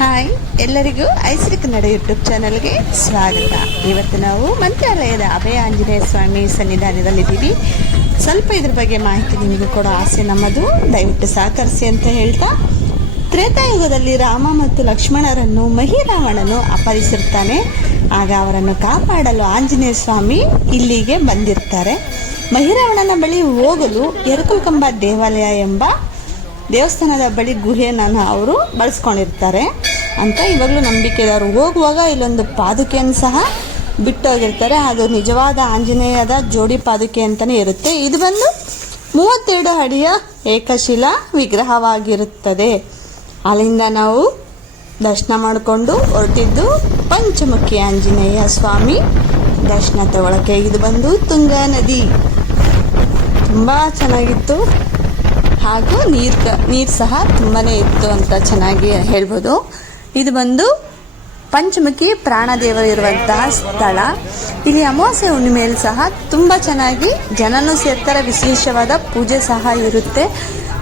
Hi ಎಲ್ಲರಿಗೂ ಐಸಿರಿ Kannada YouTube ಚಾನಲ್ಗೆ ಸ್ವಾಗತ. ಇವತ್ತು ನಾವು ಮಂತ್ರಾಲಯದ ಅಭಯ ಆಂಜನೇಯ ಸ್ವಾಮಿ ಸನ್ನಿಧಾನದಲ್ಲಿದ್ದೀವಿ ಸ್ವಲ್ಪ ಇದ್ರ ಬಗ್ಗೆ ಮಾಹಿತಿ ನಿಮಗೂ ಕೊಡೋ ಆಸೆ ನಮ್ಮದು. ದಯವಿಟ್ಟು ಸಹಕರಿಸಿ ಅಂತ ಹೇಳ್ತಾ, ತ್ರೇತಾಯುಗದಲ್ಲಿ ರಾಮ ಮತ್ತು ಲಕ್ಷ್ಮಣರನ್ನು ಮಹಿರಾವಣನು ಅಪಹರಿಸಿರ್ತಾನೆ. ಆಗ ಅವರನ್ನು ಕಾಪಾಡಲು ಆಂಜನೇಯ ಸ್ವಾಮಿ ಇಲ್ಲಿಗೆ ಬಂದಿರ್ತಾರೆ. ಮಹಿರಾವಣನ ಬಳಿ ಹೋಗಲು ಎರಕುಲ್ಕಂಬ ದೇವಾಲಯ ಎಂಬ ದೇವಸ್ಥಾನದ ಬಳಿ ಗುಹೆಯನ್ನು ಅವರು ಬಳಸ್ಕೊಂಡಿರ್ತಾರೆ. ಅಂತ ಇವಾಗಲೂ ನಂಬಿಕೆ ಹೋಗುವಾಗ ಇಲ್ಲೊಂದು ಪಾದುಕೆಯನ್ನು ಸಹ ಬಿಟ್ಟೋಗಿರ್ತಾರೆ. ಅದು ನಿಜವಾದ ಆಂಜನೇಯದ ಜೋಡಿ ಪಾದುಕೆ ಅಂತಲೇ ಇರುತ್ತೆ. ಇದು ಬಂದು ಮೂವತ್ತೆರಡು ಅಡಿಯ ಏಕಶಿಲಾ ವಿಗ್ರಹವಾಗಿರುತ್ತದೆ. ಅಲ್ಲಿಂದ ನಾವು ದರ್ಶನ ಮಾಡಿಕೊಂಡು ಹೊರಟಿದ್ದು ಪಂಚಮುಖಿ ಆಂಜನೇಯ ಸ್ವಾಮಿ ದರ್ಶನ ತಗೊಳಕ್ಕೆ ಇದು ಬಂದು ತುಂಗಾ ನದಿ. ತುಂಬ ಚೆನ್ನಾಗಿತ್ತು. ಹಾಗೂ ನೀರು ನೀರು ಸಹ ತುಂಬಾ ಇತ್ತು ಅಂತ ಚೆನ್ನಾಗಿ ಹೇಳ್ಬೋದು. ಇದು ಬಂದು ಪಂಚಮುಖಿ ಪ್ರಾಣದೇವರು ಇರುವಂತಹ ಸ್ಥಳ. ಇಲ್ಲಿ ಅಮಾವಾಸ್ಯೆ ಹುಣ್ಣಿಮೆಯಲ್ಲಿ ಸಹ ತುಂಬ ಚೆನ್ನಾಗಿ ಜನನು ಸೇರ್ತಾರೆ, ವಿಶೇಷವಾದ ಪೂಜೆ ಸಹ ಇರುತ್ತೆ.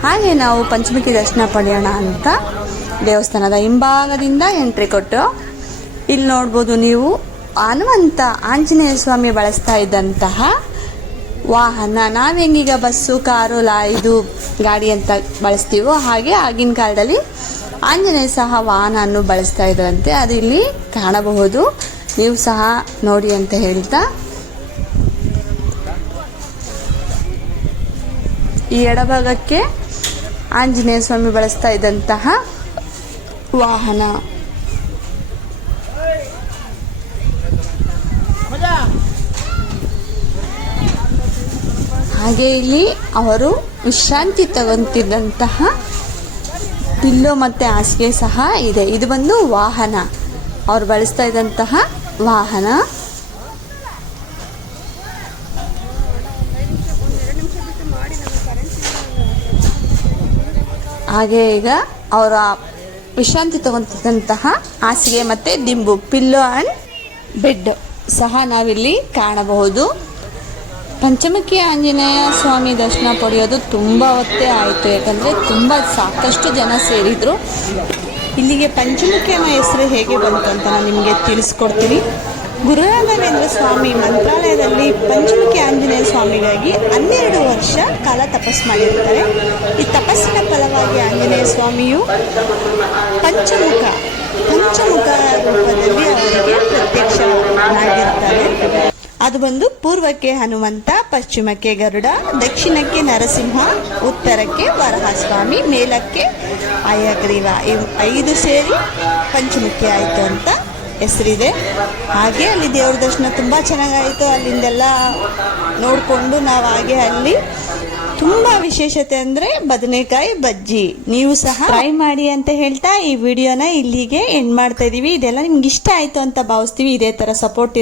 ಹಾಗೆ ನಾವು ಪಂಚಮುಖಿ ದರ್ಶನ ಪಡೆಯೋಣ ಅಂತ ದೇವಸ್ಥಾನದ ಹಿಂಭಾಗದಿಂದ ಎಂಟ್ರಿ ಕೊಟ್ಟು, ಇಲ್ಲಿ ನೋಡ್ಬೋದು ನೀವು ಹನುಮಂತ ಆಂಜನೇಯ ಸ್ವಾಮಿ ಬಳಸ್ತಾ ಇದ್ದಂತಹ ವಾಹನ. ನಾವು ಹೆಂಗೀಗ ಬಸ್ಸು, ಕಾರು ಲಾ ಇದು ಗಾಡಿ ಅಂತ ಬಳಸ್ತೀವೋ ಹಾಗೆ ಆಗಿನ ಕಾಲದಲ್ಲಿ ಆಂಜನೇಯ ಸಹ ವಾಹನವನ್ನು ಬಳಸ್ತಾ ಇದ್ರಂತೆ ಅದು ಇಲ್ಲಿ ಕಾಣಬಹುದು. ನೀವು ಸಹ ನೋಡಿ ಅಂತ ಹೇಳ್ತಾ. ಈ ಎಡಭಾಗಕ್ಕೆ ಆಂಜನೇಯ ಸ್ವಾಮಿ ಬಳಸ್ತಾ ಇದ್ದಂತಹ ವಾಹನ. ಹಾಗೆ ಇಲ್ಲಿ ಅವರು ವಿಶ್ರಾಂತಿ ತಗೊಂತಿದ್ದಂತಹ ಪಿಲ್ಲು ಮತ್ತು ಹಾಸಿಗೆ ಸಹ ಇದೆ. ಇದು ಬಂದು ವಾಹನ. ಅವ್ರು ಬಳಸ್ತಾ ಇದ್ದಂತಹ ವಾಹನ. ಹಾಗೆ ಈಗ ಅವರ ವಿಶ್ರಾಂತಿ ತಗೊಂತಿದ್ದಂತಹ ಹಾಸಿಗೆ ಮತ್ತು ದಿಂಬು, ಪಿಲ್ಲು ಆ್ಯಂಡ್ ಬೆಡ್ ಸಹ ನಾವಿಲ್ಲಿ ಕಾಣಬಹುದು. ಪಂಚಮುಖಿ ಆಂಜನೇಯ ಸ್ವಾಮಿ ದರ್ಶನ ಪಡೆಯೋದು ತುಂಬ ಹೊತ್ತೇ ಆಯಿತು, ಯಾಕಂದರೆ ತುಂಬ ಸಾಕಷ್ಟು ಜನ ಸೇರಿದರು. ಇಲ್ಲಿಗೆ ಪಂಚಮುಖಿ ಅನ್ನೋ ಹೆಸರು ಹೇಗೆ ಬಂತು ಅಂತ ನಾನು ನಿಮಗೆ ತಿಳಿಸ್ಕೊಡ್ತೀನಿ. ಗುರುರಾಘವೇಂದ್ರ ಸ್ವಾಮಿ ಮಂತ್ರಾಲಯದಲ್ಲಿ ಪಂಚಮುಖಿ ಆಂಜನೇಯ ಸ್ವಾಮಿಗಾಗಿ ಹನ್ನೆರಡು ವರ್ಷ ಕಾಲ ತಪಸ್ಸು ಮಾಡಿರ್ತಾರೆ. ಈ ತಪಸ್ಸಿನ ಫಲವಾಗಿ ಆಂಜನೇಯ ಸ್ವಾಮಿಯು ಪಂಚಮುಖ ಪಂಚಮುಖ ರೂಪದಲ್ಲಿ ಅವರಿಗೆ ಪ್ರತ್ಯಕ್ಷನಾಗಿರ್ತಾರೆ ಅದು ಬಂದು ಪೂರ್ವಕ್ಕೆ ಹನುಮಂತ, ಪಶ್ಚಿಮಕ್ಕೆ ಗರುಡ, ದಕ್ಷಿಣಕ್ಕೆ ನರಸಿಂಹ, ಉತ್ತರಕ್ಕೆ ವರಹಸ್ವಾಮಿ, ಮೇಲಕ್ಕೆ ಅಯಗ್ರೀವ ಇವು ಐದು ಸೇರಿ ಪಂಚಮುಖಿ ಆಯಿತು ಅಂತ ಹೆಸರಿದೆ. ಹಾಗೆ ಅಲ್ಲಿ ದೇವ್ರ ದರ್ಶನ ತುಂಬ ಚೆನ್ನಾಗಾಯಿತು. ಅಲ್ಲಿಂದೆಲ್ಲ ನೋಡಿಕೊಂಡು ನಾವು ಹಾಗೆ ಅಲ್ಲಿ ತುಂಬ ವಿಶೇಷತೆ ಅಂದರೆ ಬದನೆಕಾಯಿ ಬಜ್ಜಿ. ನೀವು ಸಹ ಟ್ರೈ ಮಾಡಿ ಅಂತ ಹೇಳ್ತಾ ಈ ವಿಡಿಯೋನ ಇಲ್ಲಿಗೆ ಎಂಡ್ ಮಾಡ್ತಾ ಇದ್ದೀವಿ ಇದೆಲ್ಲ ನಿಮ್ಗೆ ಇಷ್ಟ ಆಯಿತು ಅಂತ ಭಾವಿಸ್ತೀವಿ. ಇದೇ ಥರ ಸಪೋರ್ಟ್